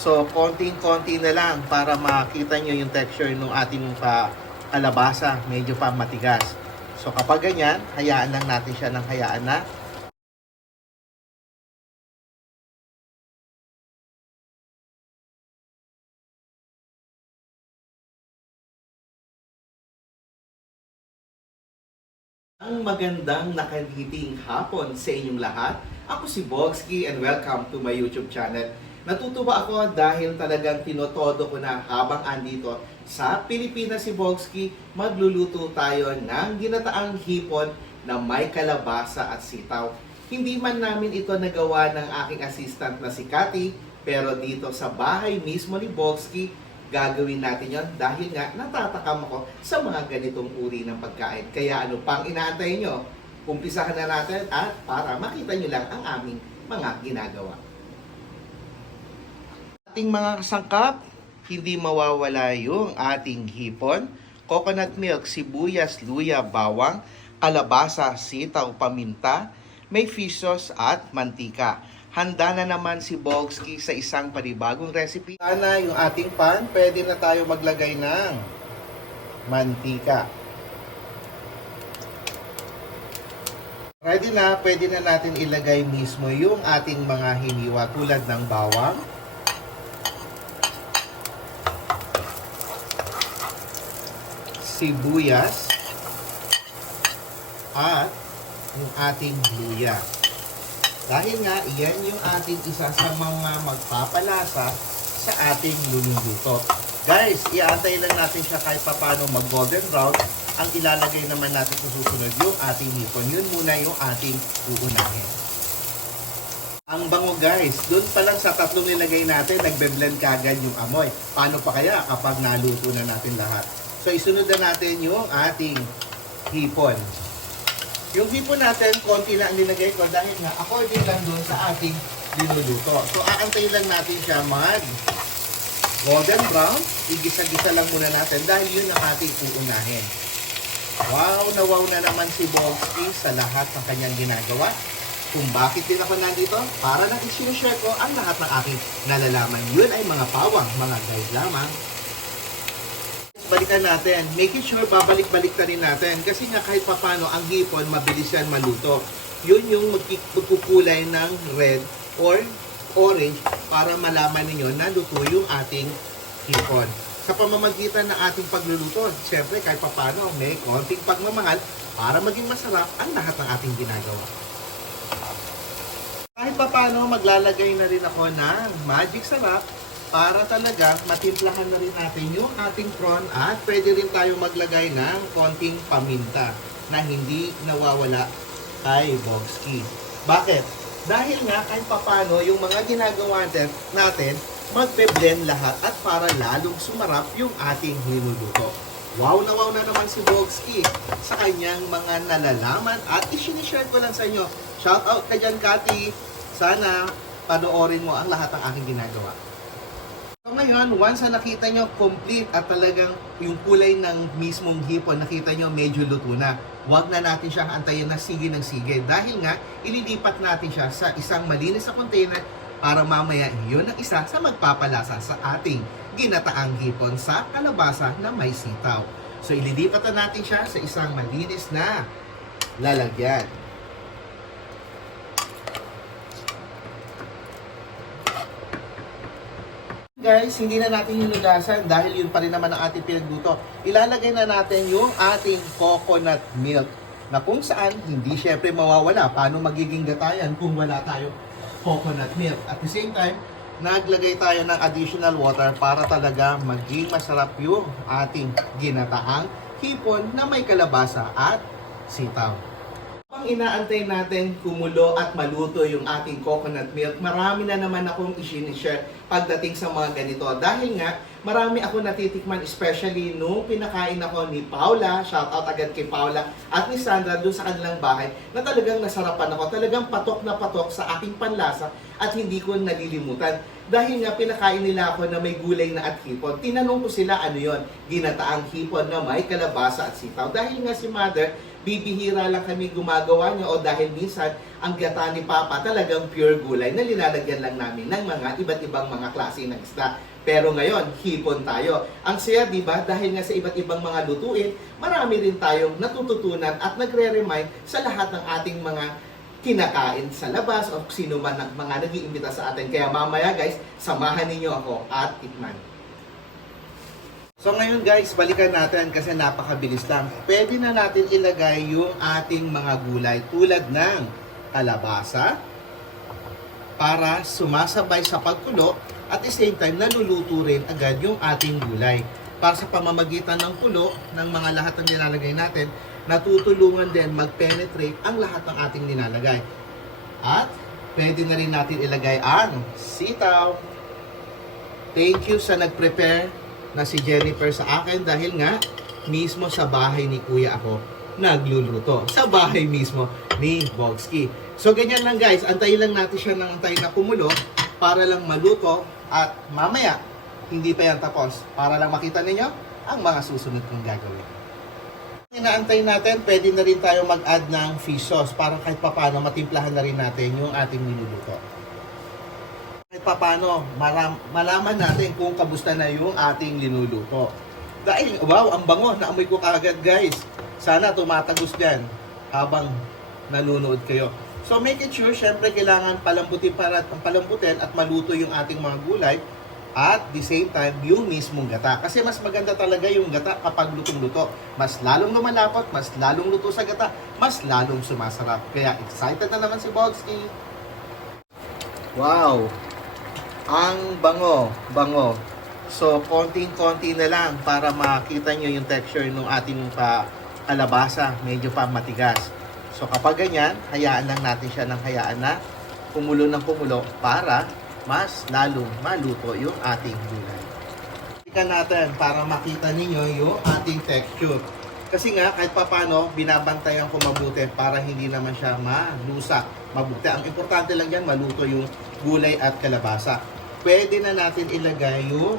So, konting-konti na lang para makita nyo yung texture ng ating pa kalabasa. Medyo pa matigas. So, kapag ganyan, hayaan lang natin siya ng hayaan na Ang magandang nakaliting hapon sa inyong lahat. Ako si Bogsky and welcome to my YouTube channel. Natutuwa ako dahil talagang tinotodo ko na habang andito sa Pilipinas si Bogsky, magluluto tayo ng ginataang hipon na may kalabasa at sitaw. Hindi man namin ito nagawa ng aking assistant na si Cathy, pero dito sa bahay mismo ni Bogsky, gagawin natin yon dahil nga natatakam ako sa mga ganitong uri ng pagkain. Kaya ano pang inaantay nyo? Umpisahan na natin at para makita nyo lang ang aming mga ginagawa. Ating mga sangkap, hindi mawawala yung ating hipon, coconut milk, sibuyas, luya, bawang, kalabasa, sitaw, paminta, may fish sauce at mantika. Handa na naman si Bogsky sa isang panibagong recipe. Sana yung ating pan, pwede na tayo maglagay ng mantika. Ready na, pwede na natin ilagay mismo yung ating mga hiniwa tulad ng bawang, sibuyas, at yung ating luya. Dahil nga, iyan yung ating isa sa mga magpapalasa sa ating lululuto. Guys, iantay lang natin siya kahit papano mag golden brown. Ang ilalagay naman natin sa susunod yung ating hipon. Yun muna yung ating uunahin. Ang bango guys, doon pa lang sa tatlong nilagay natin, nagbe-blend kagad yung amoy. Paano pa kaya kapag naluto na natin lahat? So isunod na natin yung ating hipon. Yung hipon natin, konti lang ang nilagay ko dahil nga according lang doon sa ating linuluto. So aantayin lang natin siya mag golden brown. Igisa-gisa lang muna natin dahil yun ang ating uunahin. Wow na wow na naman si Bogsky sa lahat ng kanyang ginagawa. Kung bakit din ako nandito, para lang i-share ko ang lahat ng aking nalalaman. Yun ay mga pawang, mga guide lamang balikan natin. Making sure babalik-balik na rin natin. Kasi nga kahit papano, ang hipon, mabilis yan maluto. Yun yung magkukulay ng red or orange para malaman ninyo na luto yung ating hipon. Sa pamamagitan ng ating pagluluto, siyempre kahit papano, may konting pagmamahal para maging masarap ang lahat ng ating ginagawa. Kahit papano, maglalagay na rin ako ng magic sarap para talaga matimplahan na rin natin yung ating prawn at pwede rin tayo maglagay ng konting paminta na hindi nawawala kay Bogsky. Bakit? Dahil nga kahit papano yung mga ginagawa natin, magbe-blend lahat at para lalong sumarap yung ating niluluto. Wow na wow na naman si Bogsky sa kanyang mga nalalaman at isinishare ko lang sa inyo. Shout out ka dyan, Kati. Sana panoorin mo ang lahat ng aking ginagawa. So ngayon, once na nakita nyo complete at talagang yung kulay ng mismong hipon, nakita nyo medyo luto na. Huwag na natin siyang antayin na sige ng sige dahil nga ililipat natin siya sa isang malinis na container para mamaya yun ang isa sa magpapalasa sa ating ginataang hipon sa kalabasa na may sitaw. So ililipat na natin siya sa isang malinis na lalagyan. Guys, hindi na natin hinugasan dahil yun pa rin naman ang ating pinagluto. Ilalagay na natin yung ating coconut milk na kung saan hindi syempre mawawala. Paano magiging gatayan kung wala tayo coconut milk? At the same time, naglagay tayo ng additional water para talaga maging masarap yung ating ginataang hipon na may kalabasa at sitaw. Habang inaantay natin kumulo at maluto yung ating coconut milk, marami na naman akong i-share pagdating sa mga ganito. Dahil nga, marami ako natitikman, especially nung pinakain ako ni Paula, shout out agad kay Paula, at ni Sandra doon sa kanilang bahay, na talagang nasarapan ako. Talagang patok na patok sa aking panlasa at hindi ko nalilimutan. Dahil nga pinakain nila ako na may gulay na at hipon. Tinanong ko sila ano yon ginataang hipon na may kalabasa at sitaw. Dahil nga si mother, bibihira lang kami gumagawa niyo o dahil minsan ang gata ni Papa talagang pure gulay na linalagyan lang namin ng mga iba't ibang mga klase ng isda. Pero ngayon, hipon tayo. Ang saya, di ba? Dahil nga sa iba't ibang mga lutuin, marami rin tayong natututunan at nagre-remind sa lahat ng ating mga kinakain sa labas o sino man ang mga nag-iimbita sa atin. Kaya mamaya guys, samahan ninyo ako at tikman. So ngayon guys, balikan natin kasi napakabilis lang. Pwede na natin ilagay yung ating mga gulay tulad ng kalabasa para sumasabay sa pagkulo at the same time naluluto rin agad yung ating gulay. Para sa pamamagitan ng kulo ng mga lahat ng nilalagay natin, natutulungan din mag-penetrate ang lahat ng ating nilalagay. At pwede na rin natin ilagay ang sitaw. Thank you sa nag-prepare na si Jennifer sa akin dahil nga mismo sa bahay ni Kuya ako nagluluto. Sa bahay mismo ni Bogski. So ganyan lang guys, antayin lang natin siya ng antayin na kumulo para lang maluto at mamaya hindi pa yan tapos para lang makita ninyo ang mga susunod kong gagawin. Inaantay natin, pwede na rin tayo mag-add ng fish sauce para kahit papano matimplahan na rin natin yung ating niluluto. Kahit papano, maram, malaman natin kung kabusta na yung ating linuluto. Dahil, wow, ang bango, naamoy ko kagad guys. Sana tumatagos dyan habang nanonood kayo. So make it sure, syempre kailangan palambutin para palambutin at maluto yung ating mga gulay at the same time yung mismong gata. Kasi mas maganda talaga yung gata kapag lutong-luto. Mas lalong lumalapot, mas lalong luto sa gata, mas lalong sumasarap. Kaya excited na naman si Bogski. Wow! Ang bango, bango. So, konting-konti na lang para makita nyo yung texture ng ating pa kalabasa. Medyo pa matigas. So, kapag ganyan, hayaan lang natin siya ng hayaan na kumulo ng kumulo para mas lalong maluto yung ating gulay. Tika natin para makita ninyo yung ating texture. Kasi nga, kahit papano, binabantayan ko mabuti para hindi naman siya malusak. Mabuti. Ang importante lang yan, maluto yung gulay at kalabasa. Pwede na natin ilagay yung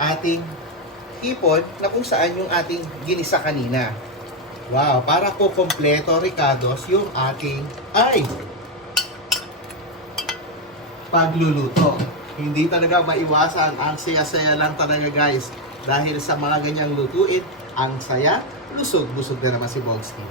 ating hipon na kung saan yung ating ginisa kanina. Wow, para po kompleto, Ricardos, yung ating, ay, pagluluto. Hindi talaga maiwasan. Ang saya-saya lang talaga guys. Dahil sa mga ganyang lutuin, ang saya, lusog-busog na naman si Bogski.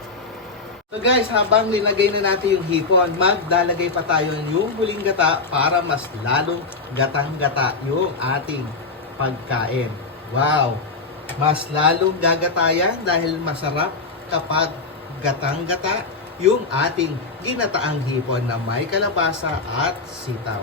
So guys, habang nilagay na natin yung hipon, magdalagay pa tayo yung huling gata para mas lalong gatang-gata yung ating pagkain. Wow! Mas lalong gagatayan dahil masarap kapag gatang-gata yung ating ginataang hipon na may kalabasa at sitaw.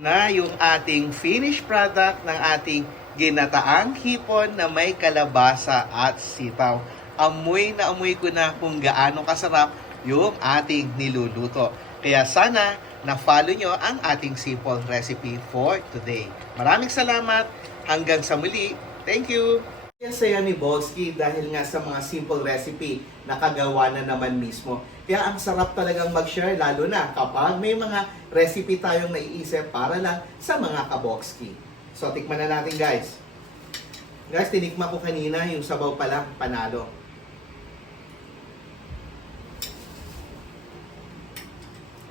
Na yung ating finished product ng ating ginataang hipon na may kalabasa at sitaw. Amoy na amoy ko na kung gaano kasarap yung ating niluluto. Kaya sana na-follow nyo ang ating simple recipe for today. Maraming salamat. Hanggang sa muli. Thank you! Saya ni Bolski dahil nga sa mga simple recipe na kagawa na naman mismo. Kaya ang sarap talagang mag-share lalo na kapag may mga recipe tayong naiisip para lang sa mga kaboxki. So tikman na natin guys. Guys, tinikman ko kanina yung sabaw pa lang, panalo.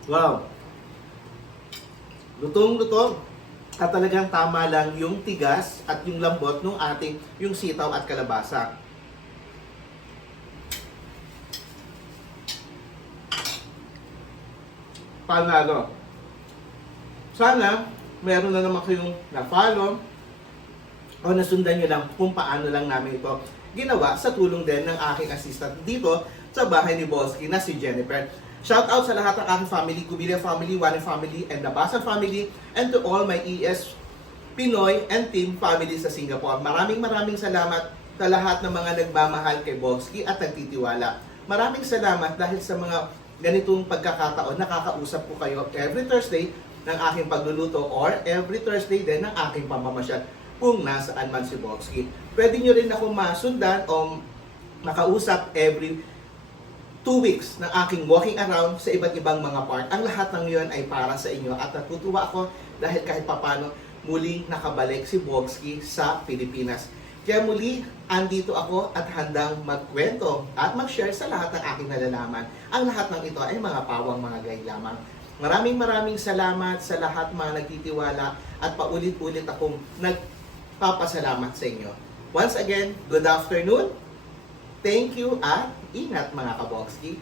Wow! Lutong-lutong. At talagang tama lang yung tigas at yung lambot ng ating yung sitaw at kalabasa. Panalo. Sana meron na naman kayong na-follow o nasundan nyo lang kung paano lang namin ito ginawa sa tulong din ng aking assistant dito sa bahay ni Bolski na si Jennifer. Shout out sa lahat ng aking family, Gubilia family, Wane family, and Nabasan family, and to all my ES Pinoy and team family sa Singapore. Maraming maraming salamat sa lahat ng mga nagmamahal kay Bolski at nagtitiwala. Maraming salamat dahil sa mga ganitong pagkakataon, nakakausap ko kayo every Thursday ng aking pagluluto or every Thursday din ng aking pamamasyal kung nasaan man si Bolski. Pwede nyo rin ako masundan o makausap every two weeks ng aking walking around sa iba't ibang mga part. Ang lahat ng yun ay para sa inyo at natutuwa ako dahil kahit papano muling nakabalik si Bogski sa Pilipinas. Kaya muli, andito ako at handang magkwento at mag-share sa lahat ng aking nalalaman. Ang lahat ng ito ay mga pawang mga guide lamang. Maraming maraming salamat sa lahat mga nagtitiwala at paulit-ulit akong nagpapasalamat sa inyo. Once again, good afternoon. Thank you at ingat mga kabokski.